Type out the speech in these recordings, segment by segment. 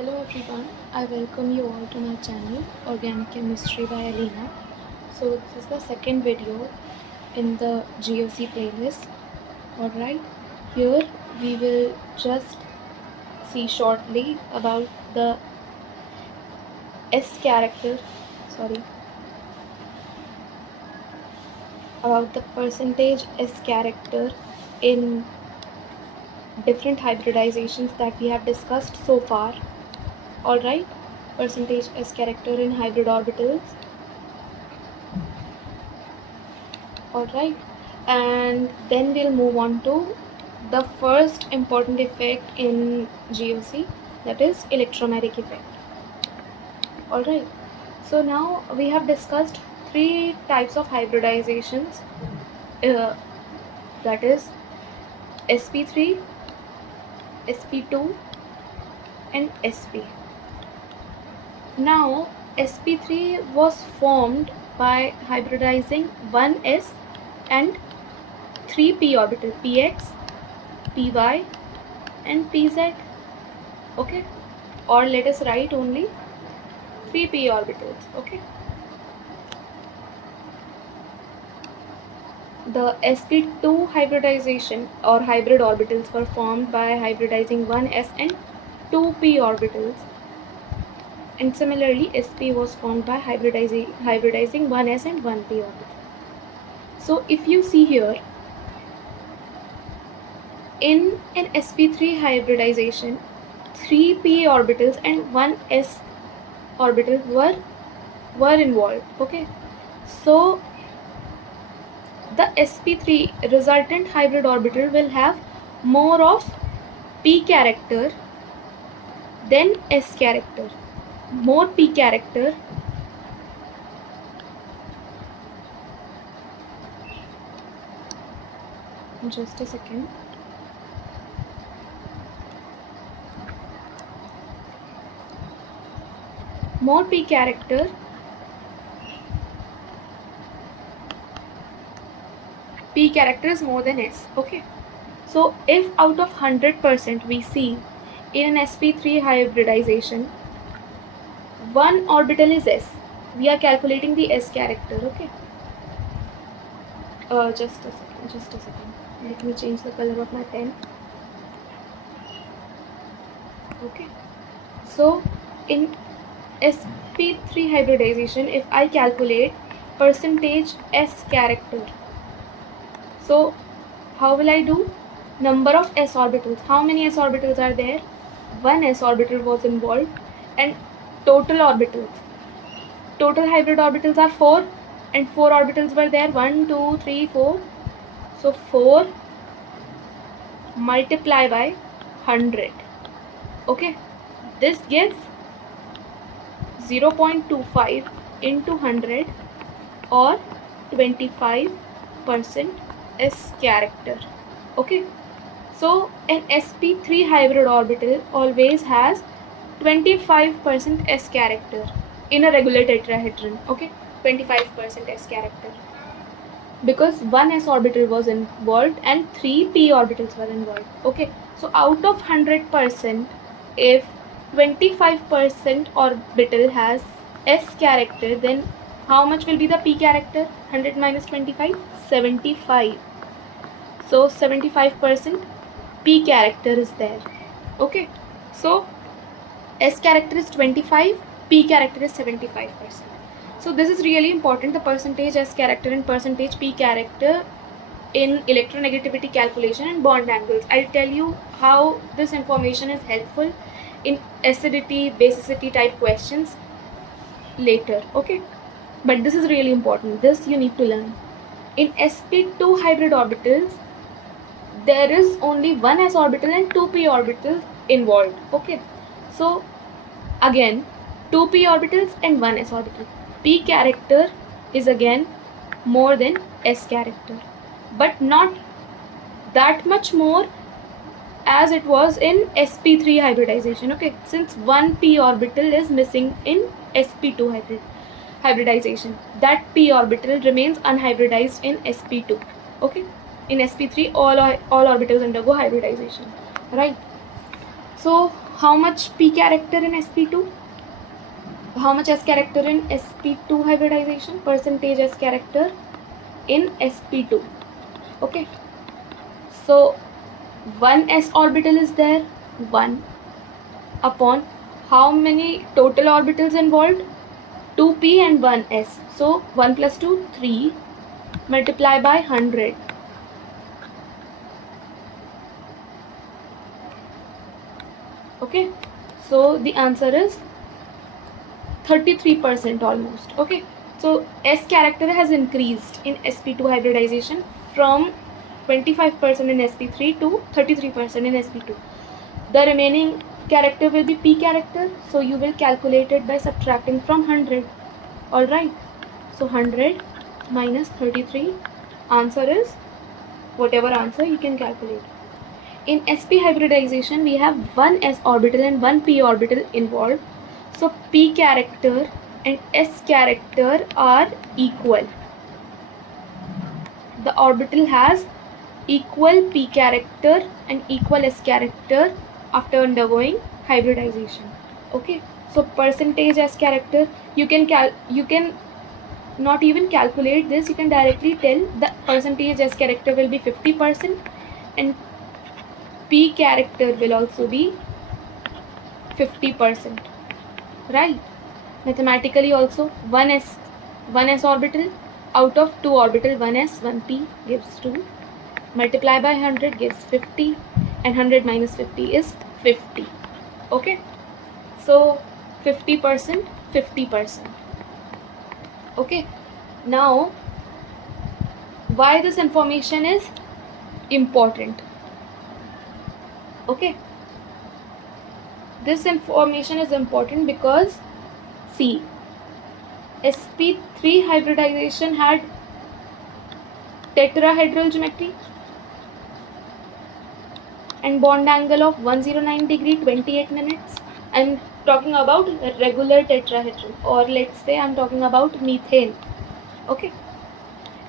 Hello everyone, I welcome you all to my channel Organic Chemistry by Alina. So this is the second video in the GOC playlist. Alright, here we will just see shortly about the S character, about the percentage S character in different hybridizations that we have discussed so far. Alright, percentage S character in hybrid orbitals. Alright, and then we'll move on to the first important effect in GOC, that is electromagnetic effect. Alright, so now we have discussed three types of hybridizations, that is sp3, sp2 and sp. Now sp3 was formed by hybridizing 1s and 3p orbital, px, py and pz. Okay, or let us write only 3p orbitals. Okay, the sp2 hybridization or hybrid orbitals were formed by hybridizing 1s and 2p orbitals, and similarly sp was formed by hybridizing 1s and 1p orbitals. So if you see here, in an sp3 hybridization, 3p orbitals and 1s orbital were involved. Okay, so the sp3 resultant hybrid orbital will have more of p character than s character. More p character just a second. More p character is more than s. Okay, so if out of 100% we see in an sp3 hybridization, one orbital is s, we are calculating the s character. Okay, just a second, let me change the color of my pen. Okay, so in sp3 hybridization, if I calculate percentage s character, so how will I do? Number of s orbitals. How many s orbitals are there? One s orbital was involved, and total orbitals. Total hybrid orbitals are 4, and 4 orbitals were there. 1, 2, 3, 4. So 4 multiply by 100. Okay, this gives 0.25 into 100 or 25% s character. Okay, so an sp3 hybrid orbital always has 25% s character in a regular tetrahedron. Okay, 25% s character, because one s orbital was involved and 3 p orbitals were involved. Okay, so out of 100%, if 25% orbital has s character, then how much will be the p character? 100 minus 25, 75. So 75% p character is there. Okay, so s character is 25, p character is 75%. So this is really important, the percentage s character and percentage p character in electronegativity calculation and bond angles. I'll tell you how this information is helpful in acidity, basicity type questions later. Okay, but this is really important, this you need to learn. In sp2 hybrid orbitals, there is only one s orbital and 2p orbitals involved. Okay, so again 2p orbitals and 1 s orbital. P character is again more than s character, but not that much more as it was in sp3 hybridization. Okay, since one p orbital is missing in sp2 hybridization, that p orbital remains unhybridized in sp2. Okay, in sp3 all orbitals undergo hybridization, right? So how much p character in sp2, how much s character in sp2 hybridization, percentage s character in sp2. Okay, so one s orbital is there, 1 upon how many total orbitals involved, 2p and 1s, so 1 plus 2 3 multiply by 100. Okay, so the answer is 33% almost. Okay, so s character has increased in sp2 hybridization from 25% in sp3 to 33% in sp2. The remaining character will be p character, so you will calculate it by subtracting from 100. All right, so 100 minus 33, answer is whatever answer you can calculate. In sp hybridization, we have one s orbital and one p orbital involved. So p character and s character are equal. The orbital has equal p character and equal s character after undergoing hybridization. Okay, so percentage s character, you can not even calculate this, you can directly tell the percentage s character will be 50% and p character will also be 50%, right? Mathematically also, 1s orbital out of 2 orbital, 1s 1p gives 2, multiply by 100 gives 50, and 100 minus 50 is 50. Okay, so 50%, 50%. Okay, now why this information is important? Okay, this information is important because see, sp3 hybridization had tetrahedral geometry and bond angle of 109 degree 28 minutes. I'm talking about a regular tetrahedral, or let's say I'm talking about methane. Okay,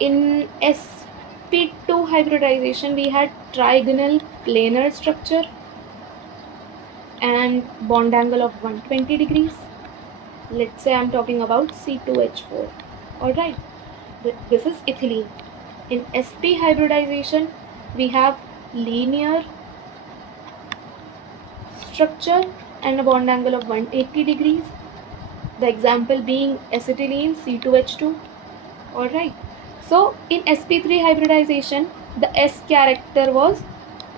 in sp2 hybridization we had trigonal planar structure and bond angle of 120 degrees. Let's say I'm talking about C2H4. Alright, this is ethylene. In sp hybridization we have linear structure and a bond angle of 180 degrees. The example being acetylene C2H2. Alright, so in sp3 hybridization the S character was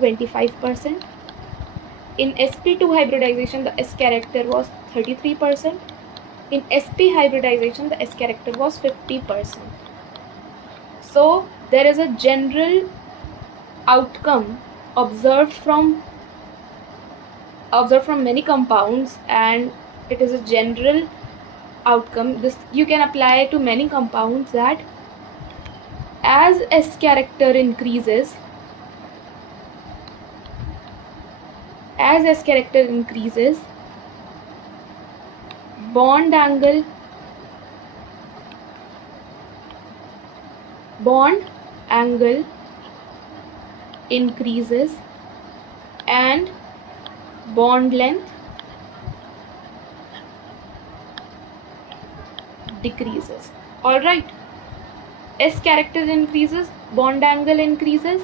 25%. In sp2 hybridization the S character was 33%. In sp hybridization the S character was 50%. So there is a general outcome observed from many compounds, and it is a general outcome. This you can apply to many compounds, that as S character increases, bond angle increases and bond length decreases. Alright, S character increases, bond angle increases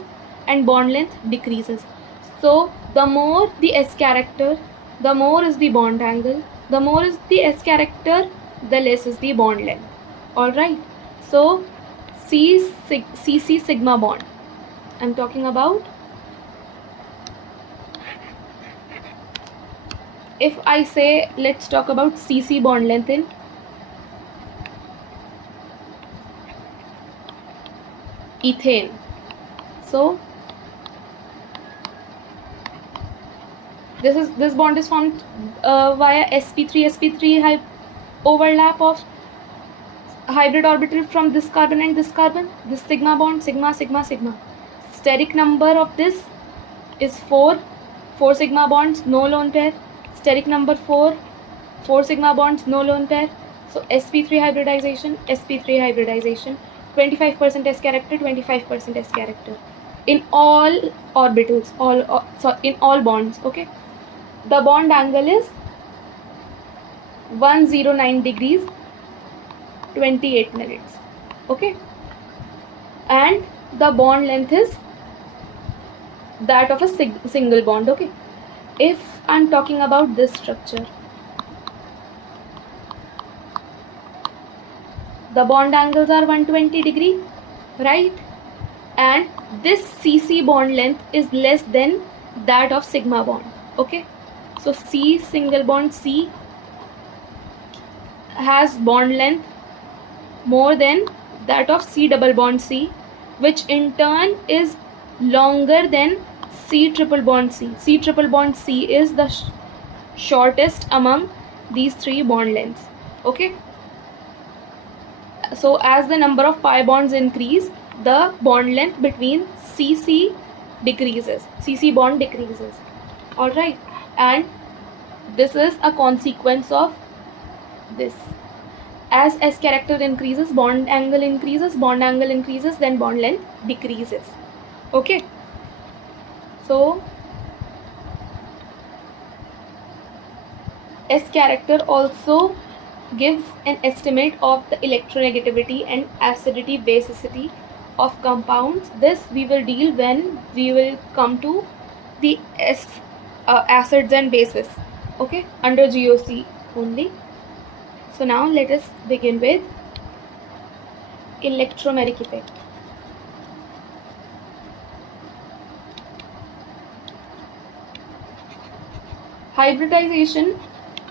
and bond length decreases. So the more the S character, the more is the bond angle, the more is the S character, the less is the bond length. Alright, so CC sigma bond, I'm talking about. If I say, let's talk about CC bond length in ethane. So this bond is formed via sp3 overlap of hybrid orbital from this carbon and this carbon. This sigma bond, sigma. Steric number of this is 4 sigma bonds, no lone pair. Steric number 4 sigma bonds, no lone pair. So sp3 hybridization, 25% s character, 25% s character in all orbitals, in all bonds. Okay, The bond angle is 109 degrees 28 minutes. Okay, and the bond length is that of a single bond. Okay, if I'm talking about this structure, the bond angles are 120 degree, right? And this CC bond length is less than that of sigma bond. Okay, so C single bond C has bond length more than that of C double bond C, which in turn is longer than C triple bond C. C triple bond C is the shortest among these three bond lengths. Okay, so as the number of pi bonds increase, the bond length between CC decreases, CC bond decreases. Alright, and this is a consequence of this. As S character increases, bond angle increases, then bond length decreases. Okay, so S character also gives an estimate of the electronegativity and acidity basicity of compounds. This we will deal when we will come to the acids and bases, okay, under GOC only. So now let us begin with electromeric effect. Hybridization,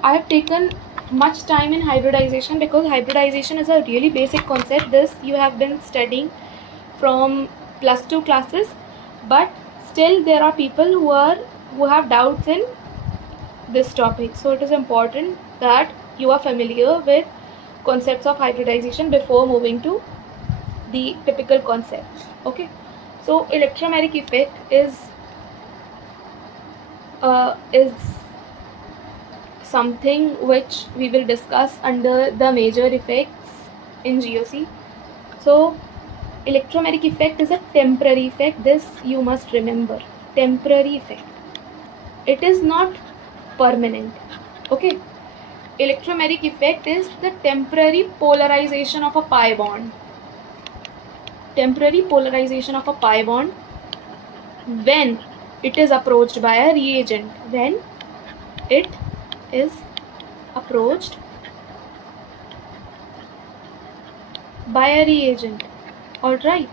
I have taken much time in hybridization because hybridization is a really basic concept. This you have been studying from +2 classes, but still there are people who have doubts in this topic. So it is important that you are familiar with concepts of hybridization before moving to the typical concepts. Okay, so electromeric effect is something which we will discuss under the major effects in GOC. So electromeric effect is a temporary effect. This you must remember. Temporary effect. It is not permanent. Okay. Electromeric effect is the temporary polarization of a pi bond. Temporary polarization of a pi bond when it is approached by a reagent. When it is approached by a reagent. Alright,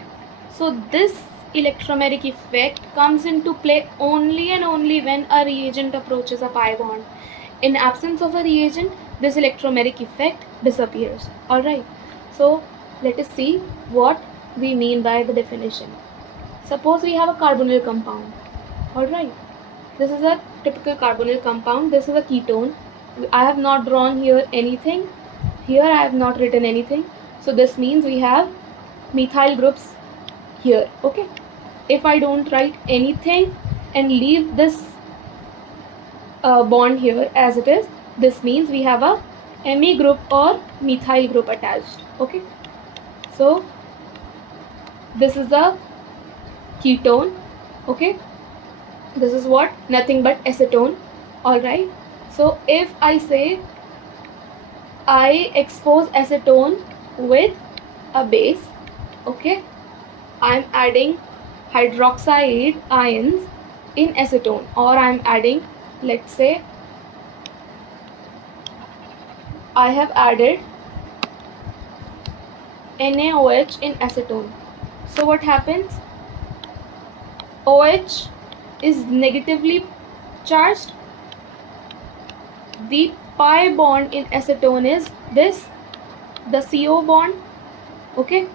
so this electromeric effect comes into play only and only when a reagent approaches a pi bond. In absence of a reagent, this electromeric effect disappears. Alright, so let us see what we mean by the definition. Suppose we have a carbonyl compound. Alright, this is a typical carbonyl compound. This is a ketone. I have not drawn here anything. Here I have not written anything. So this means we have methyl groups here. Okay, if I don't write anything and leave this bond here as it is, this means we have a Me group or methyl group attached. Okay, so this is the ketone. Okay, this is what? Nothing but acetone. Alright, so if I say I expose acetone with a base, okay, I'm adding hydroxide ions in acetone, or I'm adding, let's say I have added NaOH in acetone. So what happens? OH is negatively charged. The pi bond in acetone is this, the CO bond. Okay,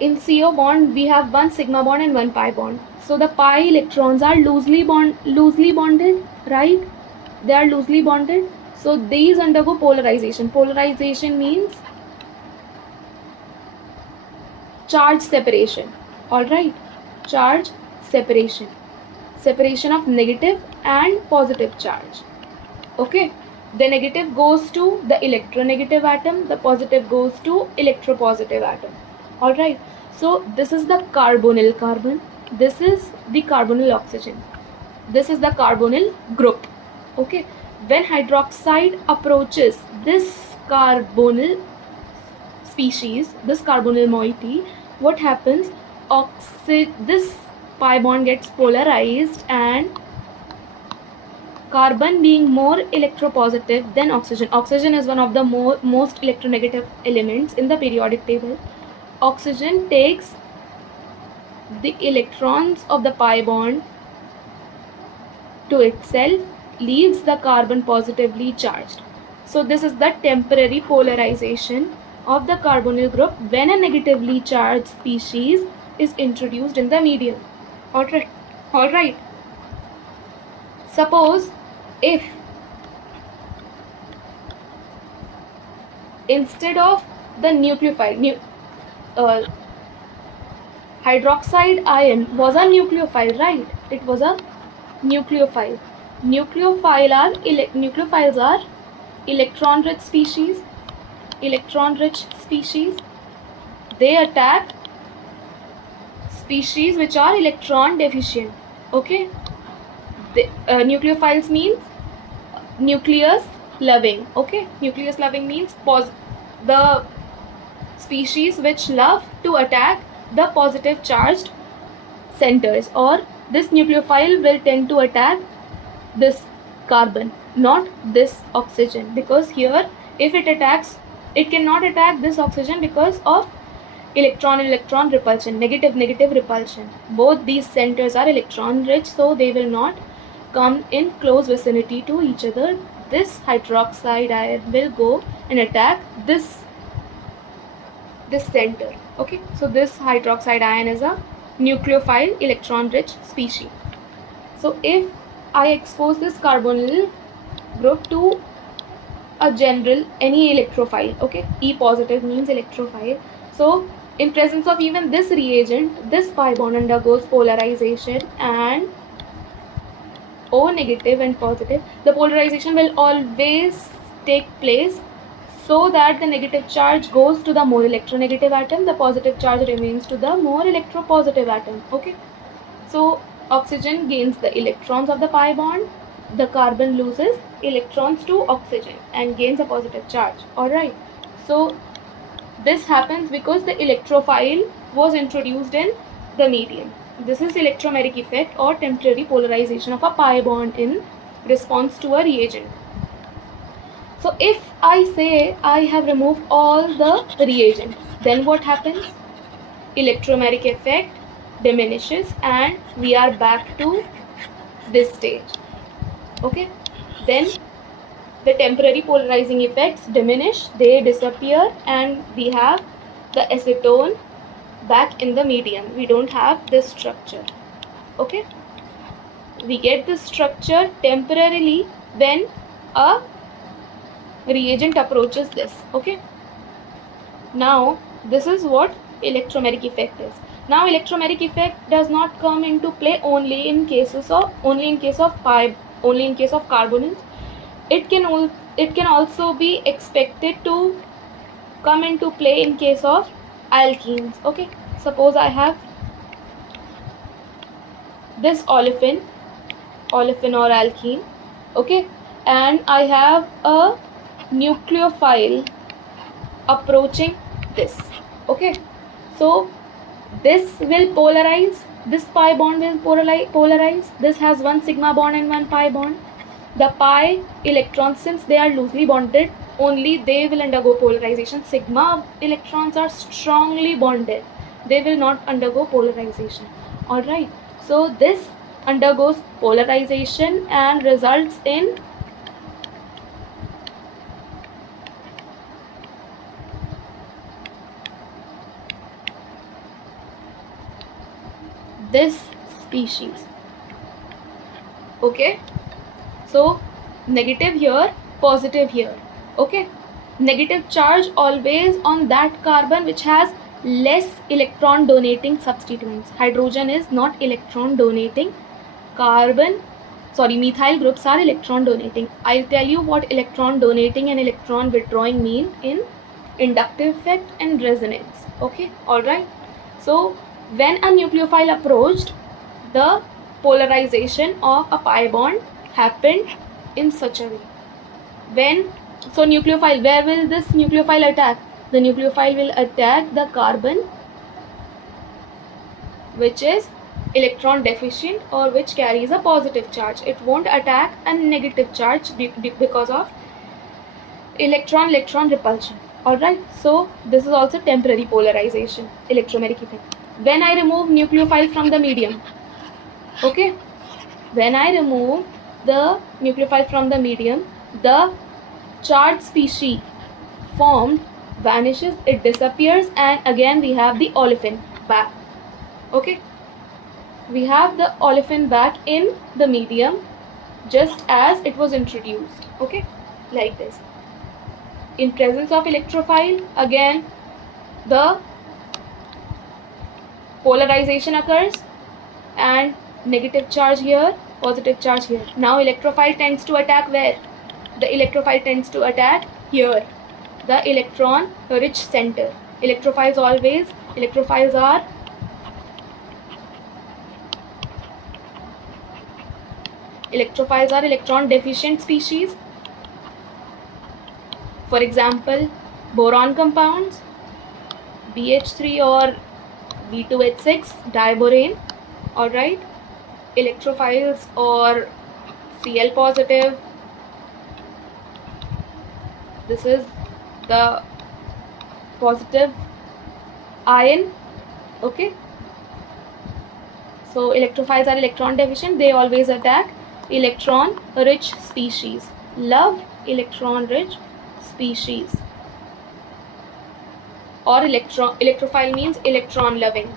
in CO bond we have one sigma bond and one pi bond. So the pi electrons are loosely bonded, right? They are loosely bonded. So these undergo polarization. Polarization means charge separation. Alright, charge separation. Separation of negative and positive charge. Okay, the negative goes to the electronegative atom, the positive goes to electropositive atom. Alright, so this is the carbonyl carbon, this is the carbonyl oxygen. This is the carbonyl group. Okay, when hydroxide approaches this carbonyl species, this carbonyl moiety, what happens? This pi bond gets polarized, and carbon being more electropositive than oxygen. Oxygen is one of the most electronegative elements in the periodic table. Oxygen takes the electrons of the pi bond to itself, leaves the carbon positively charged. So this is the temporary polarization of the carbonyl group when a negatively charged species is introduced in the medium. Alright. Suppose if instead of the nucleophile, hydroxide ion was a nucleophile, right? It was a nucleophile. Nucleophiles are electron-rich species. They attack species which are electron deficient. Okay. Nucleophiles means nucleus loving. Okay. Nucleus loving means the species which love to attack the positive charged centers, or this nucleophile will tend to attack this carbon, not this oxygen, because here if it attacks, it cannot attack this oxygen because of electron repulsion, negative repulsion. Both these centers are electron rich, so they will not come in close vicinity to each other. This hydroxide ion will go and attack this center. Okay, so this hydroxide ion is a nucleophile electron rich species. So if I expose this carbonyl group to a general any electrophile, okay, E positive means electrophile. So in presence of even this reagent, this pi bond undergoes polarization, and O negative and positive, the polarization will always take place so that the negative charge goes to the more electronegative atom, the positive charge remains to the more electropositive atom. Okay, so oxygen gains the electrons of the pi bond, the carbon loses electrons to oxygen and gains a positive charge. Alright, so this happens because the electrophile was introduced in the medium. This is electromeric effect or temporary polarization of a pi bond in response to a reagent. So if I say I have removed all the reagent, then what happens? Electromeric effect diminishes and we are back to this stage. Okay, then the temporary polarizing effects diminish, they disappear, and we have the acetone back in the medium. We don't have this structure. Okay, we get this structure temporarily when a reagent approaches this. Okay, now this is what electromeric effect is. Now electromeric effect does not come into play only in case of carbonyls. It can also be expected to come into play in case of alkenes. Okay, suppose I have this olefin or alkene, okay, and I have a nucleophile approaching this. Okay, so this will polarize, this pi bond will polarize. This has one sigma bond and one pi bond. The pi electrons, since they are loosely bonded, only they will undergo polarization. Sigma electrons are strongly bonded, they will not undergo polarization. Alright, so this undergoes polarization and results in this species. Okay, so negative here, positive here. Okay, negative charge always on that carbon which has less electron donating substituents. Hydrogen is not electron donating. Methyl groups are electron donating. I'll tell you what electron donating and electron withdrawing mean in inductive effect and resonance. Okay, alright. So when a nucleophile approached, the polarization of a pi bond happened in such a way. So nucleophile, where will this nucleophile attack? The nucleophile will attack the carbon which is electron deficient or which carries a positive charge. It won't attack a negative charge because of electron repulsion. Alright, so this is also temporary polarization, electromagnetic effect. When I remove nucleophile from the medium, okay, when I remove the nucleophile from the medium, the charged species formed vanishes, it disappears, and again we have the olefin back. Okay, we have the olefin back in the medium just as it was introduced. Okay, like this. In presence of electrophile, again the polarization occurs and negative charge here, positive charge here. Now electrophile tends to attack where? The electrophile tends to attack here, the electron rich center. Electrophiles are electron deficient species. For example, boron compounds, BH3 or B2H6, diborane. Alright, electrophiles or Cl positive. This is the positive ion. Okay, so electrophiles are electron deficient. They always attack electron rich species. Love electron rich species. Or electrophile means electron loving.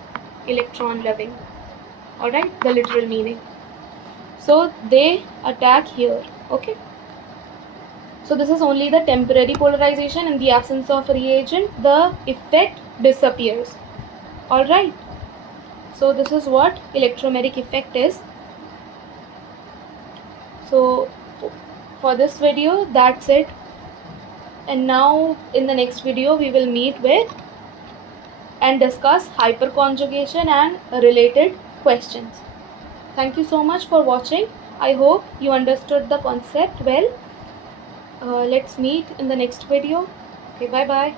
Alright, the literal meaning. So they attack here. Okay, so this is only the temporary polarization. In the absence of reagent, the effect disappears. Alright, so this is what electromagnetic effect is. So for this video, that's it. And now in the next video we will meet with and discuss hyperconjugation and related questions. Thank you so much for watching. I hope you understood the concept well. Let's meet in the next video. Okay, bye bye.